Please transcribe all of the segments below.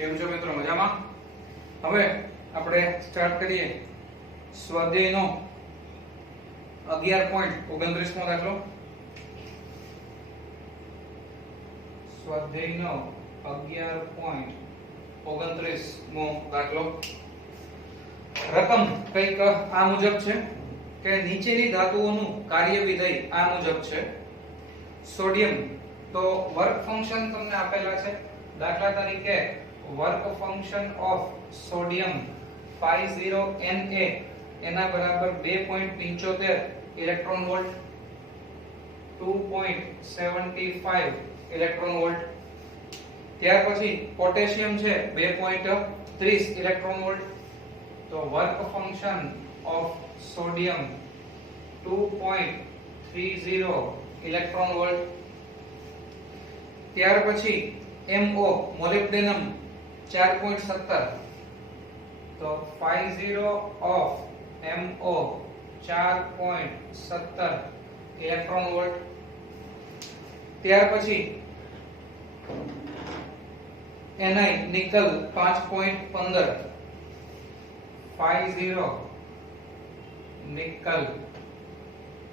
કેમ છો મિત્રો, મજામાં? હવે આપણે સ્ટાર્ટ કરીએ સ્વાધ્યાયનો 11.29 નો દાખલો. સ્વાધ્યાયનો 11.29 મો દાખલો. રકમ કંઈક આ મુજબ છે કે નીચેની ધાતુઓનું કાર્ય વિધેય આ મુજબ છે. સોડિયમ તો વર્ક ફંક્શન તમને આપેલા છે. દાખલા તરીકે work function of sodium 50 Na એના બરાબર 2.75 ઇલેક્ટ્રોન વોલ્ટ, 2.75 ઇલેક્ટ્રોન વોલ્ટ. ત્યાર પછી પોટેશિયમ છે 2.30 ઇલેક્ટ્રોન વોલ્ટ. તો work function of sodium 2.30 electron volt. ત્યાર પછી MO મોલિબ્ડેનમ 4.17. તો 50 ઓફ MO 4.17 ઇલેક્ટ્રોન વોલ્ટ. ત્યાર પછી Ni nickel 5.15. 50 nickel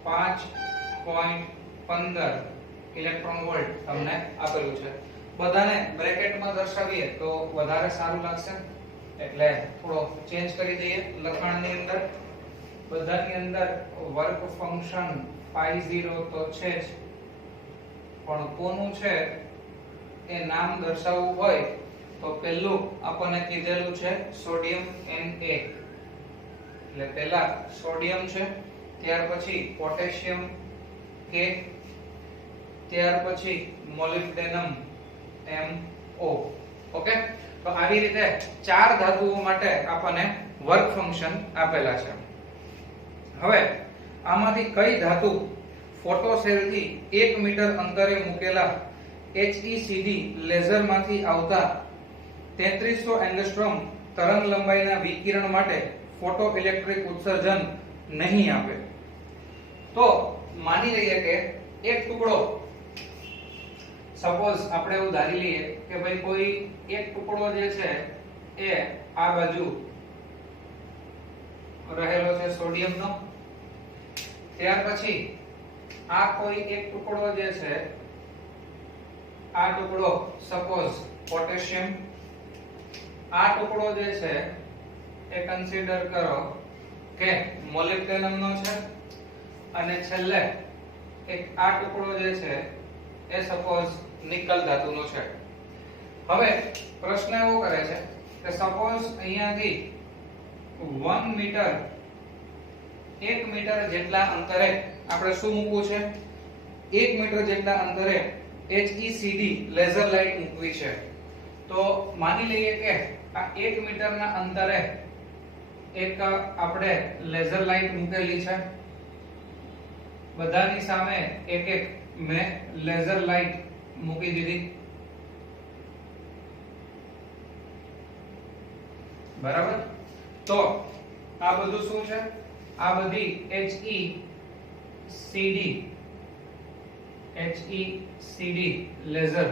5.15 electron volt તમને આપેલું છે. બધાને બ્રેકેટમાં દર્શાવીએ તો વધારે સારું લાગશે, એટલે થોડો ચેન્જ કરી દઈએ લખાણની અંદર. બધાની અંદર વર્ક ફંક્શન 50 તો છે જ, પણ કોનું છે એ નામ દર્શાવવું હોય તો પહેલું આપણને કીધેલું છે સોડિયમ Na. એટલે પહેલા સોડિયમ છે, ત્યાર પછી પોટેશિયમ K, ત્યાર પછી મોલિબ્ડેનમ MO. ઓકે, તો આવી રીતે ચાર ધાતુઓ માટે આપણને વર્ક ફંક્શન આપેલા છે. હવે આમાંથી કઈ ધાતુ ફોટો સેલથી 1 મીટર અંતરે મૂકેલા HECD લેઝરમાંથી આવતા 3300 એંગસ્ટ્રોમ તરંગ લંબાઈના વિકિરણ માટે ફોટો ઇલેક્ટ્રિક ઉત્સર્જન નહીં આપે? તો માની લઈએ કે એક ટુકડો, સપોઝ આપણે એવું ધારી લઈએ કે ભાઈ કોઈ એક ટુકડો જે છે એ આ બાજુ રહેલો છે સોડિયમનો. ત્યાર પછી આ કોઈ એક ટુકડો જે છે, આ ટુકડો સપોઝ પોટેશિયમ, આ ટુકડો જે છે એ કન્સિડર કરો કે મોલિબ્ડેનમનો છે, અને છેલ્લે એક આ ટુકડો જે છે એ સપોઝ નિકલ ધાતુનો છે. હવે પ્રશ્ન એવો કરે છે કે સપોઝ અહીંયાથી 1 મીટર 1 મીટર જેટલા અંતરે આપણે શું મૂકવું છે? 1 મીટર જેટલા અંતરે HECD લેઝર લાઇટ મૂકવી છે. તો માની લઈએ કે આ 1 મીટરના અંતરે એક આપણે લેઝર લાઇટ મૂકેલી છે. બધાની સામે એક એક મેં લેઝર લાઇટ મૂકી દીધી, બરાબર? તો આ બધું શું છે? આ બધી HECD લેઝર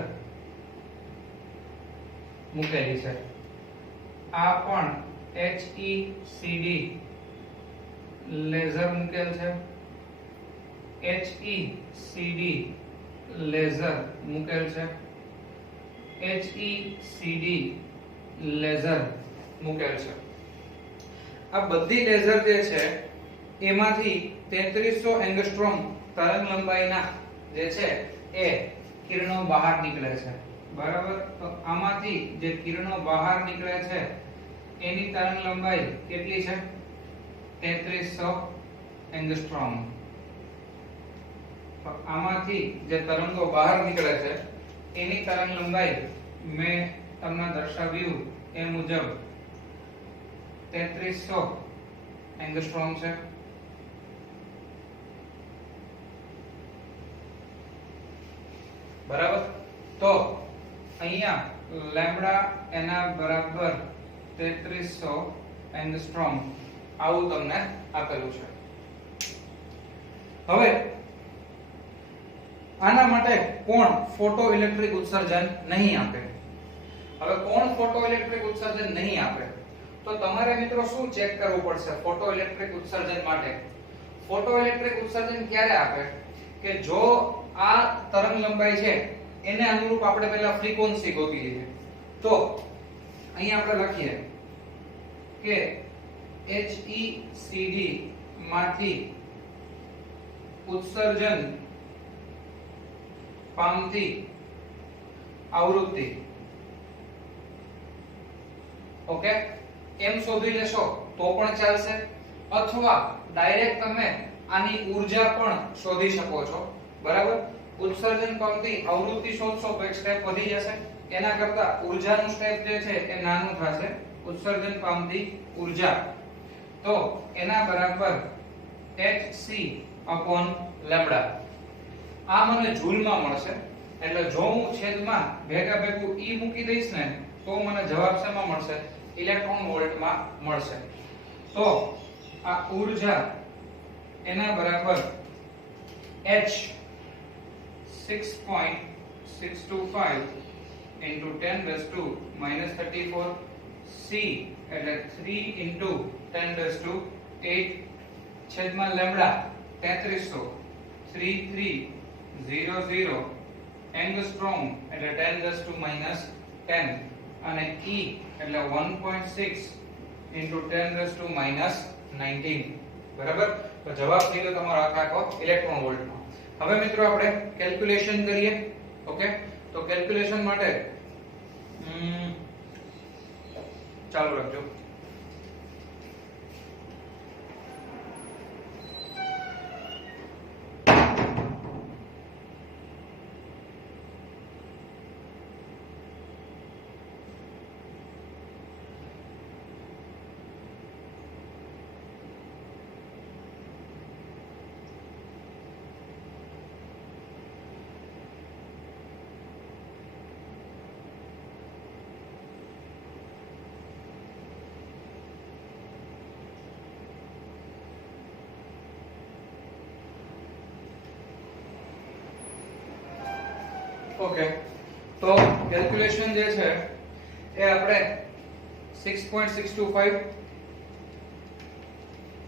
મૂકેલી છે. આ પણ HECD લેઝર મૂકેલ છે. HECD લેઝર મૂકેલ છે. HECD લેઝર મૂકેલ છે. આ બધી લેઝર જે છે એમાંથી 3300 એંગસ્ટ્રોમ તરંગ લંબાઈના જે છે એ કિરણો બહાર નીકળે છે, બરાબર? તો આમાંથી જે કિરણો બહાર નીકળે છે એની તરંગ લંબાઈ કેટલી છે? 3300 એંગસ્ટ્રોમ. તો આમાંથી જે તરંગો બહાર નીકળે છે એની તરંગ લંબાઈ મેં તમને દર્શાવ્યું એ મુજબ 3300 એંગસ્ટ્રોમ છે. બરાબર? તો અહીંયા લેમ્બડા એના બરાબર 3300 એંગસ્ટ્રોમ આવું તમને આપેલું છે. હવે આના માટે કોણ ફોટો ઇલેક્ટ્રિક ઉત્સર્જન નહીં આપે? હવે કોણ ફોટોઇલેક્ટ્રિક ઉત્સર્જન નહીં આપે? તો તમારે મિત્રો શું ચેક કરવું પડશે ફોટોઇલેક્ટ્રિક ઉત્સર્જન માટે? ફોટોઇલેક્ટ્રિક ઉત્સર્જન ક્યારે આપે કે જો આ તરંગ લંબાઈ છે એને અનુરૂપ આપણે પહેલા ફ્રીક્વન્સી ગોતી લઈએ. તો અહીં આપણે લખીએ કે HECD માંથી ઉત્સર્જન પામતી આવૃત્તિ, ઓકે, એમ શોધી લેશો તો પણ ચાલશે, અથવા ડાયરેક્ટ તમે આની ઊર્જા પણ શોધી શકો છો. બરાબર? ઉત્સર્જન પામતી આવૃત્તિ શોધશો તો એક સ્ટેપ વધી જશે, એના કરતા ઊર્જાનું સ્ટેપ જે છે એ નાનું થશે. ઉત્સર્જન પામતી ઊર્જા તો એના બરાબર hc/λ. આ મને જૂલમાં મળશે, એટલે જો હું છેદમાં ભેગા ભેગું e મૂકી દઈશ ને તો મને જવાબ શેમાં મળશે? ઇલેક્ટ્રોન વોલ્ટમાં મળશે. તો આ ઊર્જા એના બરાબર h 6.625 into 10⁻³ c એટલે 3 into 10⁸ છેદમાં લેમ્ડા 3300 3300 એંગસ્ટ્રોમ એટલે 10⁻10 અને e એટલે 1.6 into 10⁻19. બરાબર? તો જવાબ થઈ ગયો તમારો આખો ઇલેક્ટ્રોન વોલ્ટમાં. હવે મિત્રો આપણે કેલ્ક્યુલેશન કરીએ. ઓકે, તો કેલ્ક્યુલેશન માટે ચાલુ રાખજો. ઓકે, તો કેલ્ક્યુલેશન જે છે એ આપણે 6.625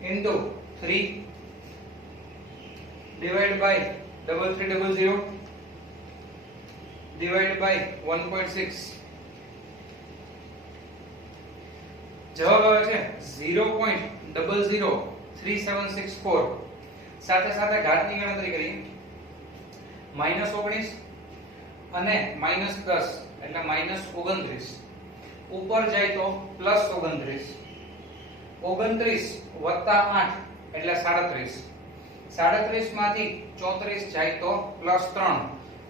into 3 divided by 3300 divided by 1.6 જવાબ આવે છે 0.003764. સાથે સાથે ઘાતની ગણતરી કરીએ. -19 અને -10 એટલે -29. ઉપર જાય તો +29. 29 વત્તા 8 એટલે 37. 37 માંથી 34 જાય તો +3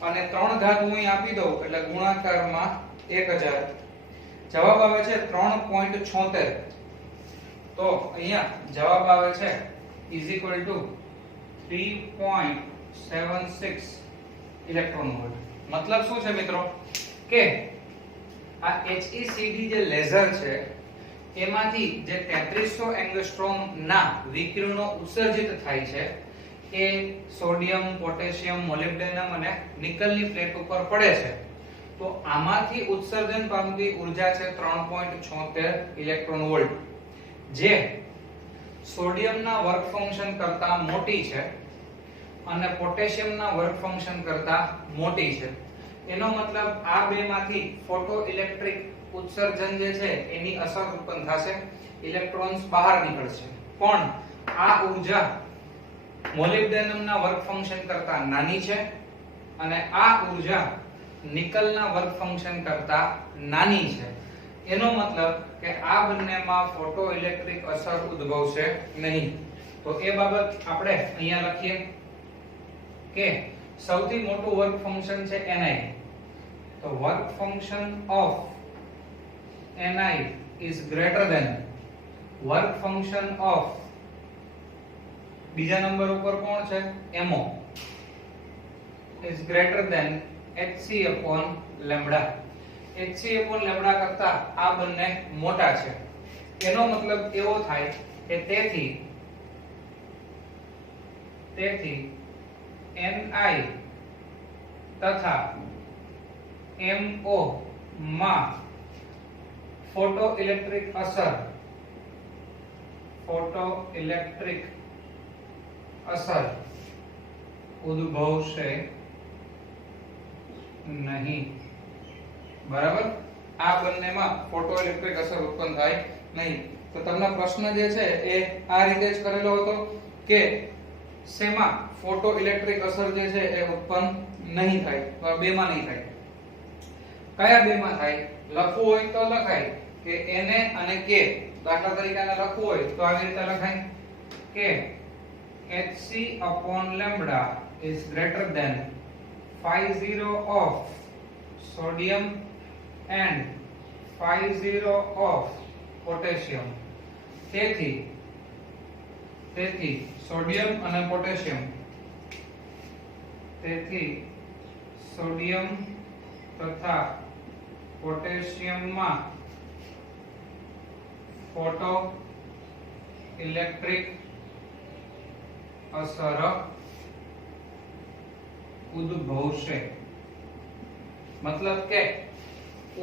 અને 3 ઘાત હું અહીં આપી દઉં એટલે ગુણાકારમાં 1000. જવાબ આવે છે 3.76. તો અહીંયા જવાબ આવે છે = 3.76 ઇલેક્ટ્રોન વોલ્ટ. મતલબ શું છે મિત્રો કે આ HECD જે લેસર છે એમાંથી જે 3300 એંગસ્ટ્રોમ ના વિકિરણો ઉત્સર્જિત થાય છે એ સોડિયમ, પોટેશિયમ, મોલિબ્ડેનમ અને નિકલની પ્લેટ ઉપર પડે છે. તો આમાંથી ઉત્સર્જન પામતી ઊર્જા છે 3.76 ઇલેક્ટ્રોન વોલ્ટ, જે સોડિયમના વર્ક ફંક્શન કરતા મોટી છે અને પોટેશિયમના વર્ક ફંક્શન કરતા મોટી છે. એનો મતલબ આ બેમાંથી ફોટો ઇલેક્ટ્રિક ઉત્સર્જન જે છે એની અસર ઉત્પન્ન થશે, ઇલેક્ટ્રોન્સ બહાર નીકળશે. પણ આ ઊર્જા મોલિબ્ડેનમના વર્ક ફંક્શન કરતા નાની છે અને આ ઊર્જા નિકલના વર્ક ફંક્શન કરતા નાની છે. એનો મતલબ કે આ બંનેમાં ફોટો ઇલેક્ટ્રિક અસર ઉદ્ભવશે નહીં. તો એ બાબત આપણે અહીંયા લખીએ કે સૌથી મોટું વર્ક ફંક્શન છે ni. તો work function of ni is greater than work function of બીજા નંબર ઉપર કોણ છે? mo is greater than hc/λ. hc/λ કરતા આ બંને મોટા છે. એનો મતલબ એવો થાય કે તેથી ni તથા mo માં फोटो इलेक्ट्रिक असर, फोटो इलेक्ट्रिक असर ઉદ્ભવશે નહીં, બરાબર? આ બંનેમાં ફોટો ઇલેક્ટ્રિક અસર ઉત્પન્ન થાય નહીં. તો તમને પ્રશ્ન જે છે એ આ રીતે જ કરેલો હતો કે શેમાં ફોટો ઇલેક્ટ્રિક અસર જે છે એ ઉત્પન્ન નહીં થાય, તો આ બેમાં નહીં થાય. કયા બેમાં થાય? લખવું હોય તો લખાય કે Na અને K. દાખલા તરીકે આને લખવું હોય તો આવી રીતે લખાય કે Hc/λ is greater than phi0 of sodium and phi0 of potassium. તેથી સોડિયમ અને પોટેશિયમ, તેથી સોડિયમ તથા પોટેશિયમમાં ફોટો ઇલેક્ટ્રિક અસર ઉદ્ભવશે. મતલબ કે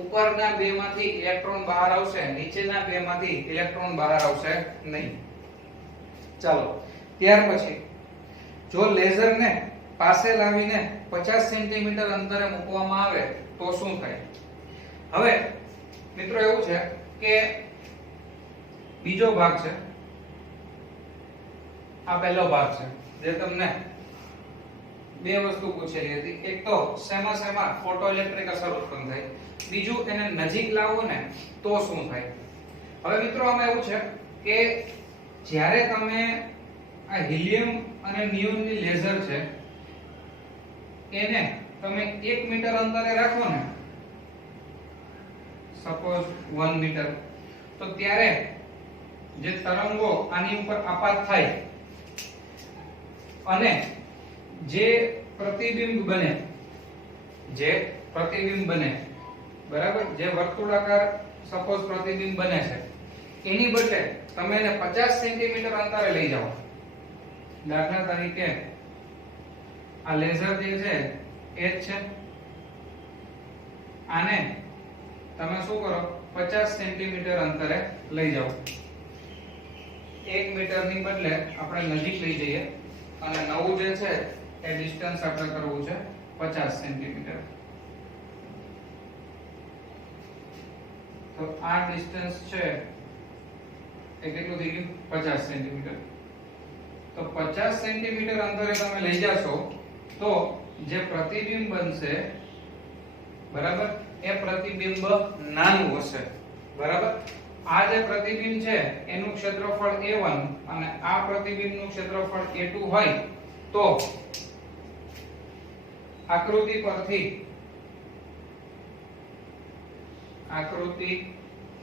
ઉપરના બેમાંથી ઇલેક્ટ્રોન બહાર આવશે, નીચેના બેમાંથી ઇલેક્ટ્રોન બહાર આવશે નહીં. ચાલો, ત્યાર પછી જો લેઝરને પાસે લાવીને 50 સેન્ટીમીટર અંતરે મૂકવામાં આવે તો શું થાય? હવે મિત્રો એવું છે કે બીજો ભાગ છે, આ પહેલો ભાગ છે જે તમને બે વસ્તુ પૂછેલી હતી. એક તો શેમાં ફોટો ઇલેક્ટ્રિક અસર ઉત્પન્ન થાય, બીજું એને નજીક લાવો ને તો શું થાય. હવે મિત્રો આમાં એવું છે કે જ્યારે તમે આ હિલિયમ અને નિયોનની લેઝર છે એને તમે 1 મીટર અંતરે રાખો ને, સપોઝ 1 મીટર, તો ત્યારે જે તરંગો આની ઉપર આપાત થાય અને જે પ્રતિબિંબ બને, બરાબર, જે વર્તુળાકાર સપોઝ પ્રતિબિંબ બને છે એની બદલે તમે એને 50 સેન્ટીમીટર અંતરે લઈ જાઓ. દાખલા તરીકે આ લેઝર જે છે એ જ છે, આને તમે શું કરો 50 સેન્ટીમીટર અંતરે લઈ જાઓ. 1 મીટરની બદલે આપણે નજીક લઈ જઈએ અને નવું જે છે એ ડિસ્ટન્સ આપણે કરવું છે 50 સેન્ટીમીટર. તો આ ડિસ્ટન્સ છે એ કેટલું થઈ ગયું? 50 સેન્ટીમીટર. તો 50 સેન્ટીમીટર અંતરે તમે લઈ જાશો તો જે પ્રતિબિંબ બનશે, બરાબર, એ પ્રતિબિંબ નાનું હશે, બરાબર. આ જે પ્રતિબિંબ છે એનું ક્ષેત્રફળ A1 અને આ પ્રતિબિંબનું ક્ષેત્રફળ A2 હોય તો આકૃતિ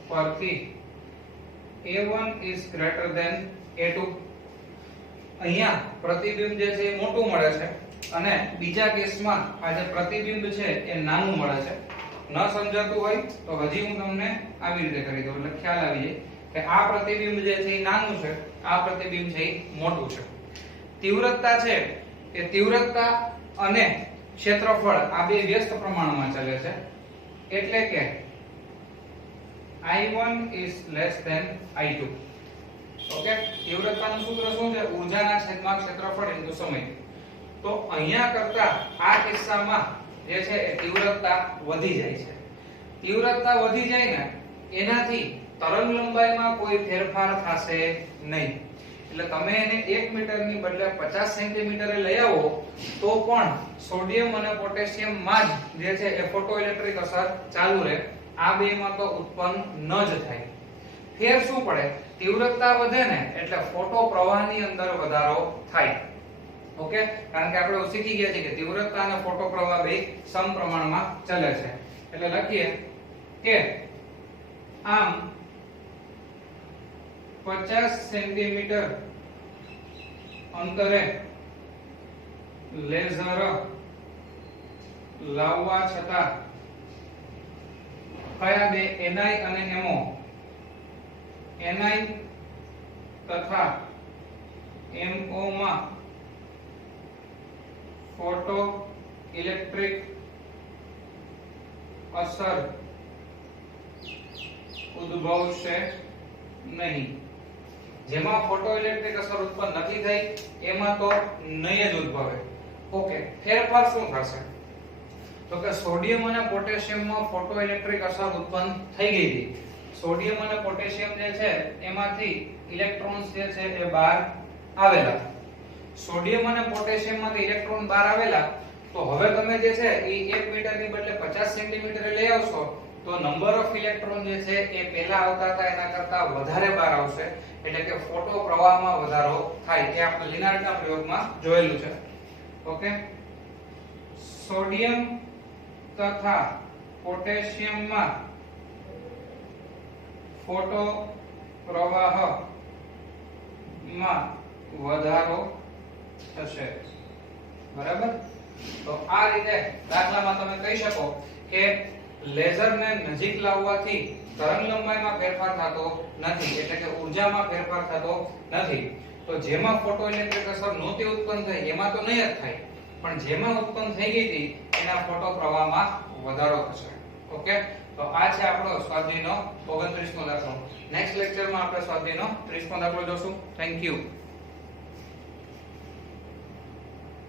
પરથી A1 is greater than A2. અહીંયા પ્રતિબિંબ જે છે એ મોટું મળે છે અને બીજા કેસમાં આ જે પ્રતિબિંબ છે એ નાનું મળે છે. ન સમજાતું હોય તો હજી હું તમને આવી રીતે કરી દઉં એટલે ખ્યાલ આવી જાય કે આ પ્રતિબિંબ જે છે એ નાનું છે, આ પ્રતિબિંબ છે એ મોટું છે. તીવ્રતા છે એ તીવ્રતા અને ક્ષેત્રફળ આ બે વ્યસ્ત પ્રમાણમાં ચાલે છે, એટલે કે I1 is less than I2. Okay, તીવ્રતાનું સૂત્ર શું છે? ઊર્જાના છેદમાં ક્ષેત્રફળ ઇન્ટુ સમય. તો અહીંયા કરતા આ કિસ્સામાં જે છે એ તીવ્રતા વધી જાય છે. તીવ્રતા વધી જાય ને એનાથી તરંગ લંબાઈમાં કોઈ ફેરફાર થશે નહીં. એટલે તમે એને 1 મીટરની બદલે 50 સેન્ટીમીટરે લઈ આવો તો પણ સોડિયમ અને પોટેશિયમ માં જ જે છે એ ફોટો ઇલેક્ટ્રિક અસર ચાલુ રહે. આ બેમાં તો ઉત્પન્ન ન જ થાય. ફેર શું પડે? તીવ્રતા વધે ને એટલે ફોટો પ્રવાહની અંદર વધારો થાય. ઓકે, કારણ કે આપણે શીખી ગયા છે કે તીવ્રતા અને ફોટો પ્રવાહ બે સમપ્રમાણમાં ચાલે છે. એટલે લખીએ કે આમ 50 સેન્ટીમીટર અંતરે લેઝર લાવવા છતાં કયા બે Ni અને MO, Ni તથા MO માં ફોટો ઇલેક્ટ્રિક અસર ઉદ્ભવશે નહીં. જેમાં ફોટોઇલેક્ટ્રિક અસર ઉત્પન્ન નથી થઈ એમાં તો નહીં જ ઉદ્ભવે. ઓકે, ફેરફાર શું થશે? તો કે સોડિયમ અને પોટેશિયમમાં ફોટોઇલેક્ટ્રિક અસર ઉત્પન્ન થઈ ગઈ હતી. સોડિયમ અને પોટેશિયમ જે છે એમાંથી ઇલેક્ટ્રોન્સ જે છે એ બહાર આવેલા. સોડિયમ અને પોટેશિયમમાંથી ઇલેક્ટ્રોન બહાર આવેલા. તો હવે તમે જે છે એ 1 મીટરની બદલે 50 સેન્ટીમીટર લઈ આવશો તો નંબર ઓફ ઇલેક્ટ્રોન જે છે એ પહેલા આવતા હતા એના કરતા વધારે બહાર આવશે. એટલે કે ફોટો પ્રવાહમાં વધારો થાય. એ આપણે લિનાર્ડના પ્રયોગમાં જોયેલું છે. ઓકે, સોડિયમ તથા પોટેશિયમમાં ફોટો પ્રવાહમાં વધારો થશે. બરાબર? તો આ રીતે દાખલામાં તમે કહી શકો કે લેઝરને નજીક લાવવાથી તરંગલંબાઈમાં ફેરફાર થતો નથી, એટલે કે ઊર્જામાં ફેરફાર થતો નથી. તો જેમાં ફોટોઇલેક્ટ્રિક અસર નહોતી ઉત્પન્ન થઈ એમાં તો નહીં જ થાય, પણ જેમાં ઉત્પન્ન થઈ ગઈ હતી એના ફોટો પ્રવાહમાં વધારો થશે. ઓકે, તો આ છે આપણો સ્વાધ્યાયનો 29મો દાખલો. નેક્સ્ટ લેક્ચરમાં આપણે સ્વાધ્યાયનો 30મો દાખલો જોશું. Thank you.